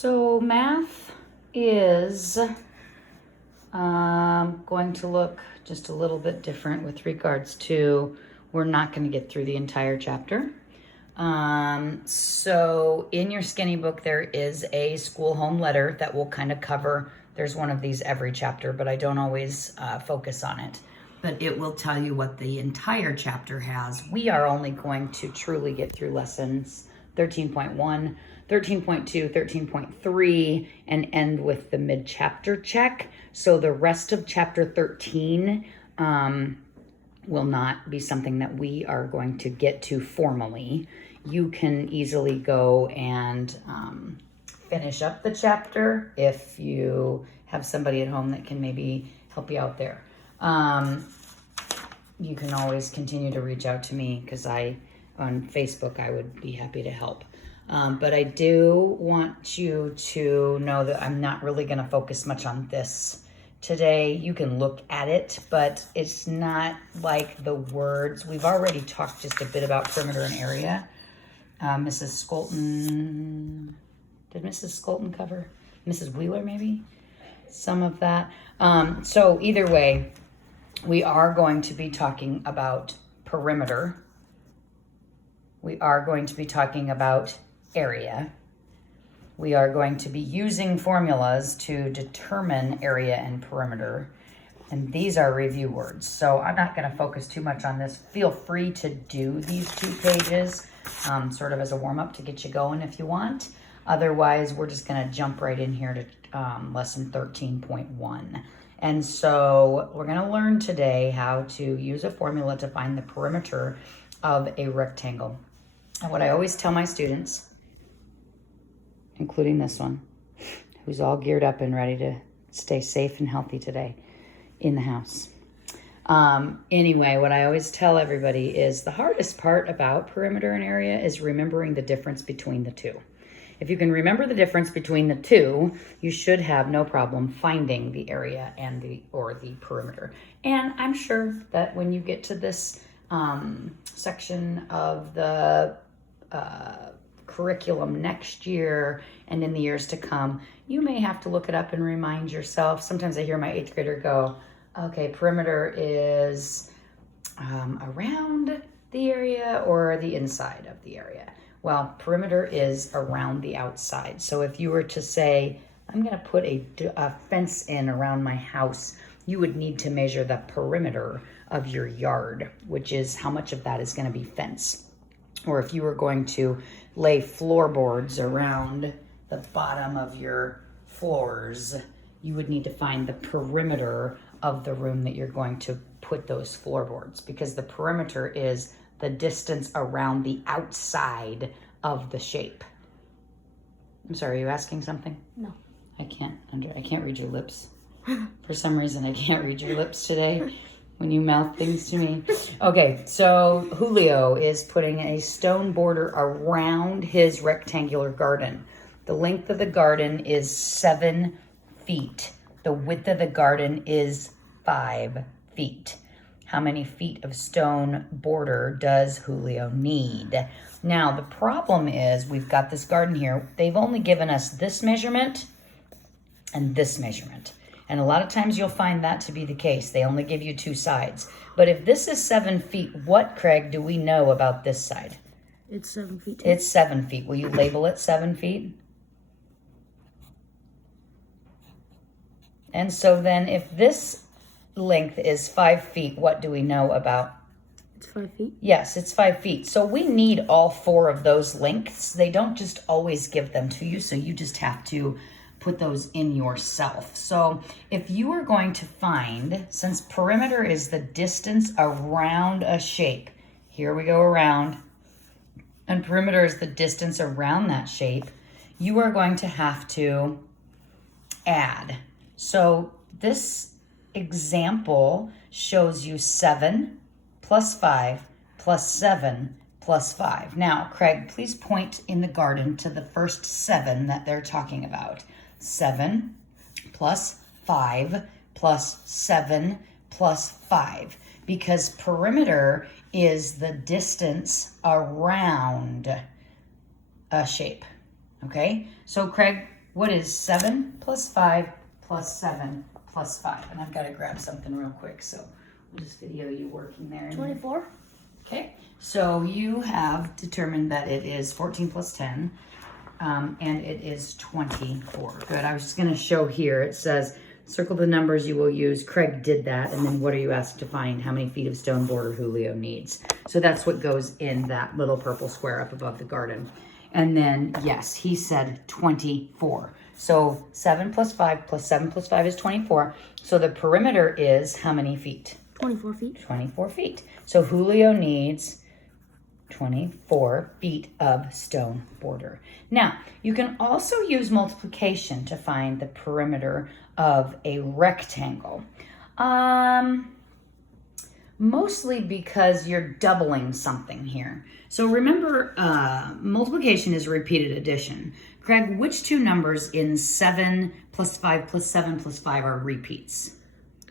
So math is going to look just a little bit different with regards to, we're not going to get through the entire chapter. So in your skinny book, there is a school home letter that will kind of cover, there's one of these every chapter, but I don't always focus on it. But it will tell you what the entire chapter has. We are only going to truly get through lessons 13.1, 13.2, 13.3, and end with the mid-chapter check. So the rest of chapter 13 will not be something that we are going to get to formally. You can easily go and finish up the chapter if you have somebody at home that can maybe help you out there. You can always continue to reach out to me because on Facebook, I would be happy to help. But I do want you to know that I'm not really going to focus much on this today. You can look at it, but it's not like the words. We've already talked just a bit about perimeter and area. Mrs. Skolton, did Mrs. Skolton cover? Mrs. Wheeler maybe? Some of that. So either way, we are going to be talking about perimeter. We are going to be talking about area. We are going to be using formulas to determine area and perimeter. And these are review words. So I'm not going to focus too much on this. Feel free to do these 2 pages sort of as a warm-up to get you going if you want. Otherwise, we're just going to jump right in here to lesson 13.1. And so we're going to learn today how to use a formula to find the perimeter of a rectangle. And what I always tell my students, including this one, who's all geared up and ready to stay safe and healthy today in the house. Anyway, what I always tell everybody is the hardest part about perimeter and area is remembering the difference between the two. If you can remember the difference between the two, you should have no problem finding the area and the perimeter. And I'm sure that when you get to this section of the curriculum next year and in the years to come, you may have to look it up and remind yourself. Sometimes I hear my 8th grader go, okay, perimeter is around the area or the inside of the area. Well, perimeter is around the outside. So if you were to say, I'm going to put a fence in around my house, you would need to measure the perimeter of your yard, which is how much of that is going to be fence. Or if you were going to lay floorboards around the bottom of your floors, you would need to find the perimeter of the room that you're going to put those floorboards, because the perimeter is the distance around the outside of the shape. I'm sorry, are you asking something? No. I can't read your lips. For some reason, I can't read your lips today when you mouth things to me. Okay, so Julio is putting a stone border around his rectangular garden. The length of the garden is 7 feet. The width of the garden is 5 feet. How many feet of stone border does Julio need? Now, the problem is we've got this garden here. They've only given us this measurement and this measurement. And a lot of times you'll find that to be the case. They only give you 2 sides. But if this is 7 feet, what, Craig, do we know about this side? It's 7 feet. It's 7 feet. Will you label it 7 feet? And so then if this length is 5 feet, what do we know about? It's 5 feet? Yes, it's 5 feet. So we need all 4 of those lengths. They don't just always give them to you, so you just have to put those in yourself. So if you are going to find, since perimeter is the distance around a shape, here we go around, and perimeter is the distance around that shape, you are going to have to add. So this example shows you 7 plus 5 plus 7 plus 5. Now, Craig, please point in the garden to the first 7 that they're talking about. 7 plus 5 plus 7 plus 5. Because perimeter is the distance around a shape. Okay? So, Craig, What is 7 plus 5 plus 7 plus 5? And I've got to grab something real quick, so we'll just video you working there. 24. Okay, so you have determined that it is 14 plus 10, and it is 24. Good, I was just gonna show here, it says, circle the numbers you will use. Craig did that, and then what are you asked to find? How many feet of stone border Julio needs? So that's what goes in that little purple square up above the garden. And then, yes, he said 24. So 7 plus 5 plus 7 plus 5 is 24. So the perimeter is how many feet? 24 feet. 24 feet. So Julio needs 24 feet of stone border. Now, you can also use multiplication to find the perimeter of a rectangle. Mostly because you're doubling something here. So remember, multiplication is repeated addition. Craig, which two numbers in 7 plus 5 plus 7 plus 5 are repeats?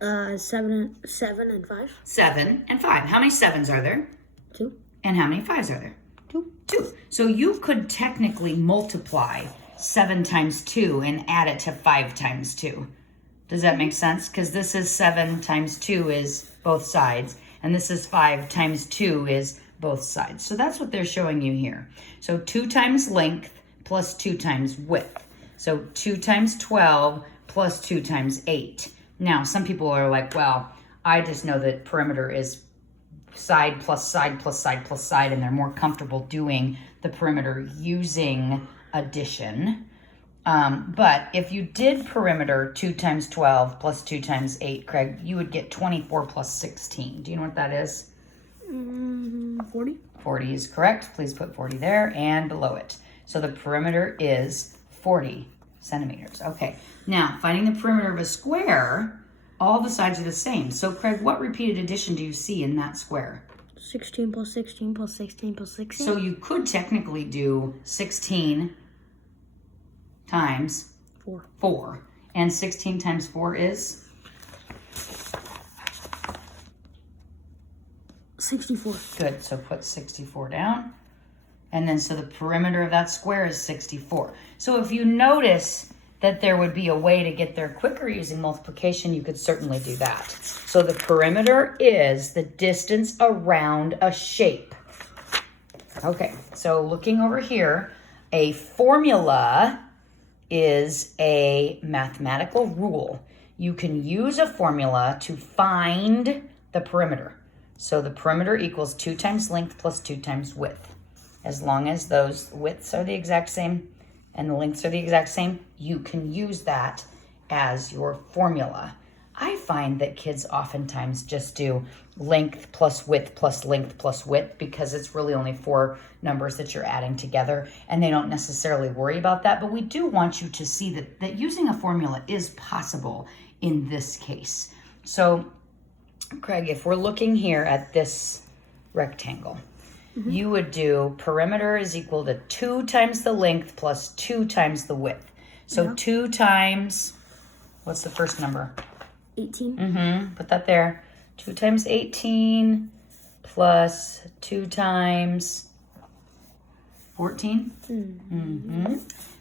7 and 5. 7 and 5. How many 7s are there? 2. And how many 5s are there? 2. 2. So you could technically multiply 7 times 2 and add it to 5 times 2. Does that make sense? Because this is 7 times 2 is both sides, and this is 5 times 2 is both sides. So that's what they're showing you here. So 2 times length plus 2 times width. So 2 times 12 plus 2 times 8. Now, some people are like, well, I just know that perimeter is side plus side plus side plus side, and they're more comfortable doing the perimeter using addition. But if you did perimeter 2 times 12 plus 2 times 8, Craig, you would get 24 plus 16. Do you know what that is? 40. 40 is correct. Please put 40 there and below it. So the perimeter is 40 centimeters. Okay, now finding the perimeter of a square, all the sides are the same. So Craig, what repeated addition do you see in that square? 16 plus 16 plus 16 plus 16. So you could technically do 16 times 4. And 16 times 4 is? 64. Good, so put 64 down. And then so the perimeter of that square is 64. So if you notice that there would be a way to get there quicker using multiplication, you could certainly do that. So the perimeter is the distance around a shape. Okay, so looking over here, a formula is a mathematical rule. You can use a formula to find the perimeter. So the perimeter equals 2 times length plus 2 times width. As long as those widths are the exact same and the lengths are the exact same, you can use that as your formula. I find that kids oftentimes just do length plus width plus length plus width because it's really only 4 numbers that you're adding together, and they don't necessarily worry about that. But we do want you to see that using a formula is possible in this case. So, Craig, if we're looking here at this rectangle, you would do perimeter is equal to 2 times the length plus 2 times the width. So 2 times, what's the first number? 18. Put that there. 2 times 18 plus 2 times 14.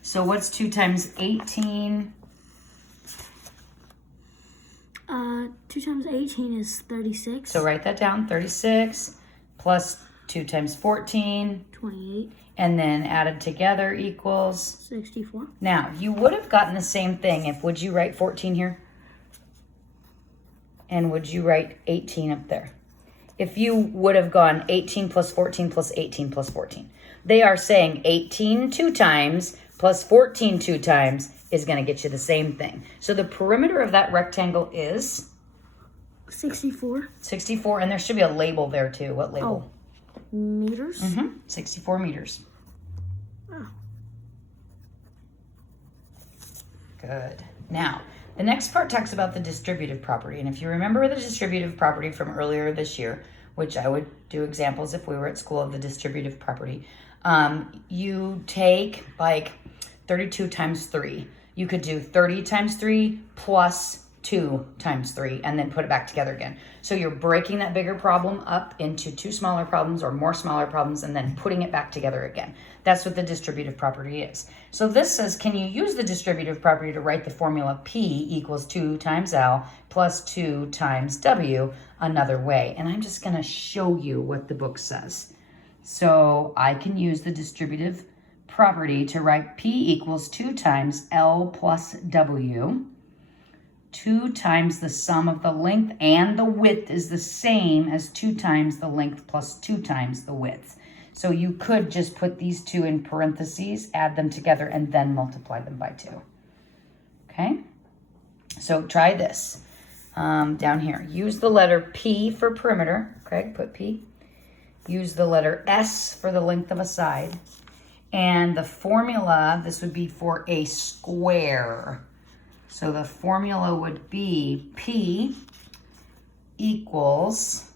So what's 2 times 18? 2 times 18 is 36. So write that down. 36 plus 2 times 14. 28. And then added together equals? 64. Now, you would have gotten the same thing if, would you write 14 here? And would you write 18 up there? If you would have gone 18 plus 14 plus 18 plus 14. They are saying 18 2 times plus 14 2 times is going to get you the same thing. So the perimeter of that rectangle is? 64. 64, and there should be a label there too. What label? Meters? 64 meters. Oh. Good. Now, the next part talks about the distributive property. And if you remember the distributive property from earlier this year, which I would do examples if we were at school of the distributive property, you take like 32 times 3. You could do 30 times 3 plus 2 times 3 and then put it back together again. So you're breaking that bigger problem up into 2 smaller problems or more smaller problems and then putting it back together again. That's what the distributive property is. So this says, can you use the distributive property to write the formula P equals 2 times L plus 2 times W another way? And I'm just going to show you what the book says. So I can use the distributive property to write P equals 2 times L plus W. 2 times the sum of the length and the width is the same as 2 times the length plus 2 times the width. So you could just put these two in parentheses, add them together, and then multiply them by 2. Okay? So try this. Down here, use the letter P for perimeter. Craig, put P. Use the letter S for the length of a side. And the formula, this would be for a square. So the formula would be P equals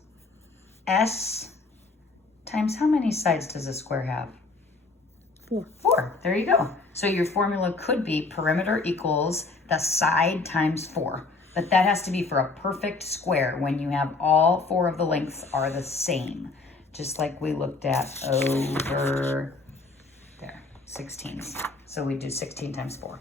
S times how many sides does a square have? 4. 4. There you go. So your formula could be perimeter equals the side times 4. But that has to be for a perfect square when you have all 4 of the lengths are the same. Just like we looked at over there, 16s. So we do 16 times 4.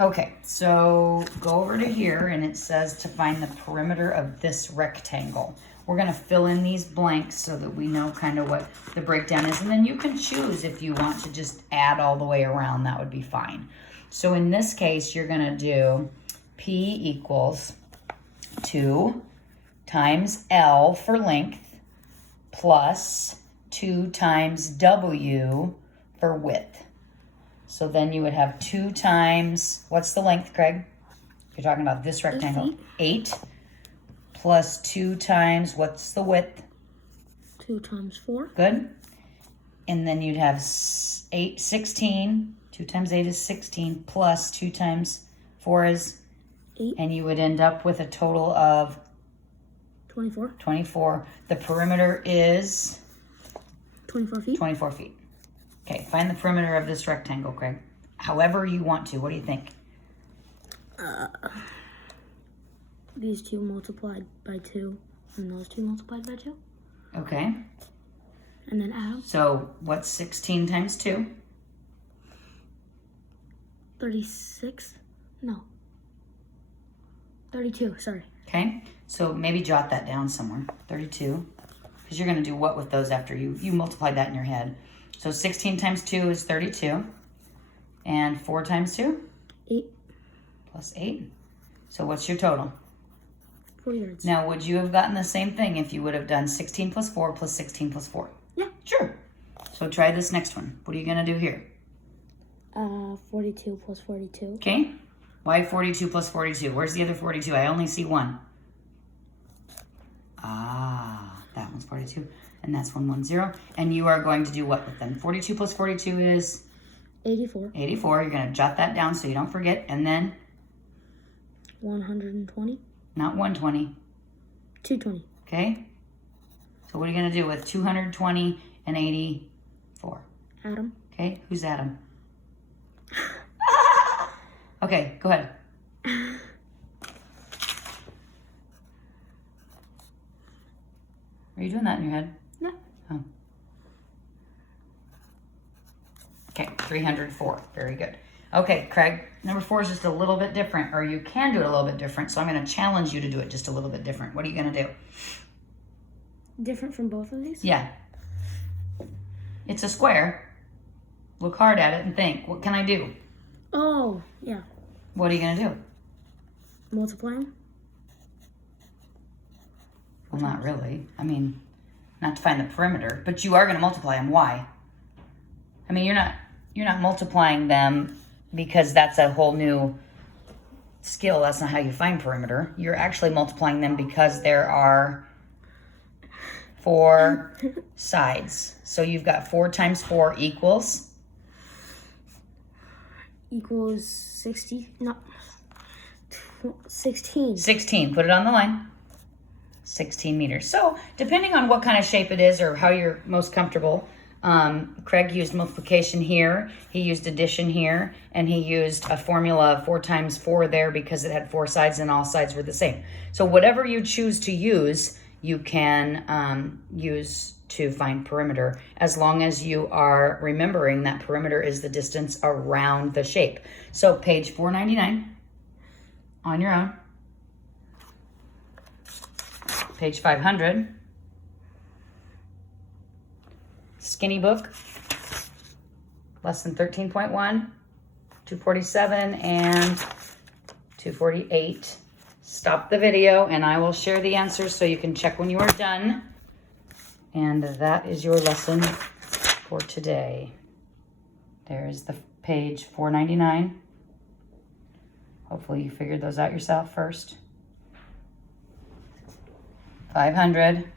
Okay, so go over to here and it says to find the perimeter of this rectangle. We're going to fill in these blanks so that we know kind of what the breakdown is. And then you can choose if you want to just add all the way around. That would be fine. So in this case, you're going to do P equals 2 times L for length plus 2 times W for width. So then you would have 2 times, what's the length, Craig? You're talking about this rectangle. 8 plus 2 times, what's the width? 2 times 4. Good. And then you'd have 16. 2 times 8 is 16 plus 2 times 4 is 8. And you would end up with a total of 24. 24. The perimeter is 24 feet. 24 feet. Okay, find the perimeter of this rectangle, Craig. However you want to. What do you think? These 2 multiplied by 2, and those 2 multiplied by 2. Okay. And then add them. So what's 16 times 2? 36. No. 32, sorry. Okay, so maybe jot that down somewhere. 32. Because you're going to do what with those after you multiplied that in your head. So 16 times 2 is 32. And 4 times 2? 8. Plus 8. So what's your total? 4 yards. Now, would you have gotten the same thing if you would have done 16 plus 4 plus 16 plus 4? Yeah. Sure. So try this next one. What are you going to do here? 42 plus 42. Okay. Why 42 plus 42? Where's the other 42? I only see one. Ah, that one's 42. And that's 110. And you are going to do what with them? 42 plus 42 is? 84. 84. You're going to jot that down so you don't forget. And then? 120. Not 120. 220. Okay. So what are you going to do with 220 and 84? Adam. Okay. Who's Adam? Okay, go ahead. Are you doing that in your head? Yeah. Oh. Okay, 304. Very good. Okay, Craig, number 4 is just a little bit different, or you can do it a little bit different, so I'm going to challenge you to do it just a little bit different. What are you going to do? Different from both of these? Yeah. It's a square. Look hard at it and think, what can I do? Oh, yeah. What are you going to do? Multiply them? Well, not really. I mean, not to find the perimeter, but you are going to multiply them. Why? I mean, you're not multiplying them because that's a whole new skill. That's not how you find perimeter. You're actually multiplying them because there are 4 sides. So you've got 4 times 4 equals? Equals 60. No. 16. 16. Put it on the line. 16 meters. So depending on what kind of shape it is or how you're most comfortable, Craig used multiplication here, he used addition here, and he used a formula 4 times 4 there because it had 4 sides and all sides were the same. So whatever you choose to use, you can use to find perimeter, as long as you are remembering that perimeter is the distance around the shape. So page 499 on your own. Page 500. Skinny book, lesson 13.1, 247 and 248. Stop the video and I will share the answers so you can check when you are done. And that is your lesson for today. There's the page 499. Hopefully you figured those out yourself first. 500.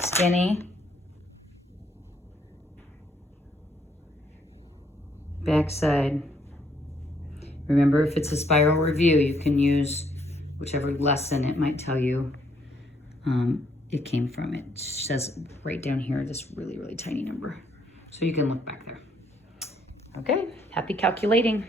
Skinny. Backside. Remember, if it's a spiral review, you can use whichever lesson it might tell you it came from. It says right down here, this really, really tiny number. So you can look back there. Okay, happy calculating.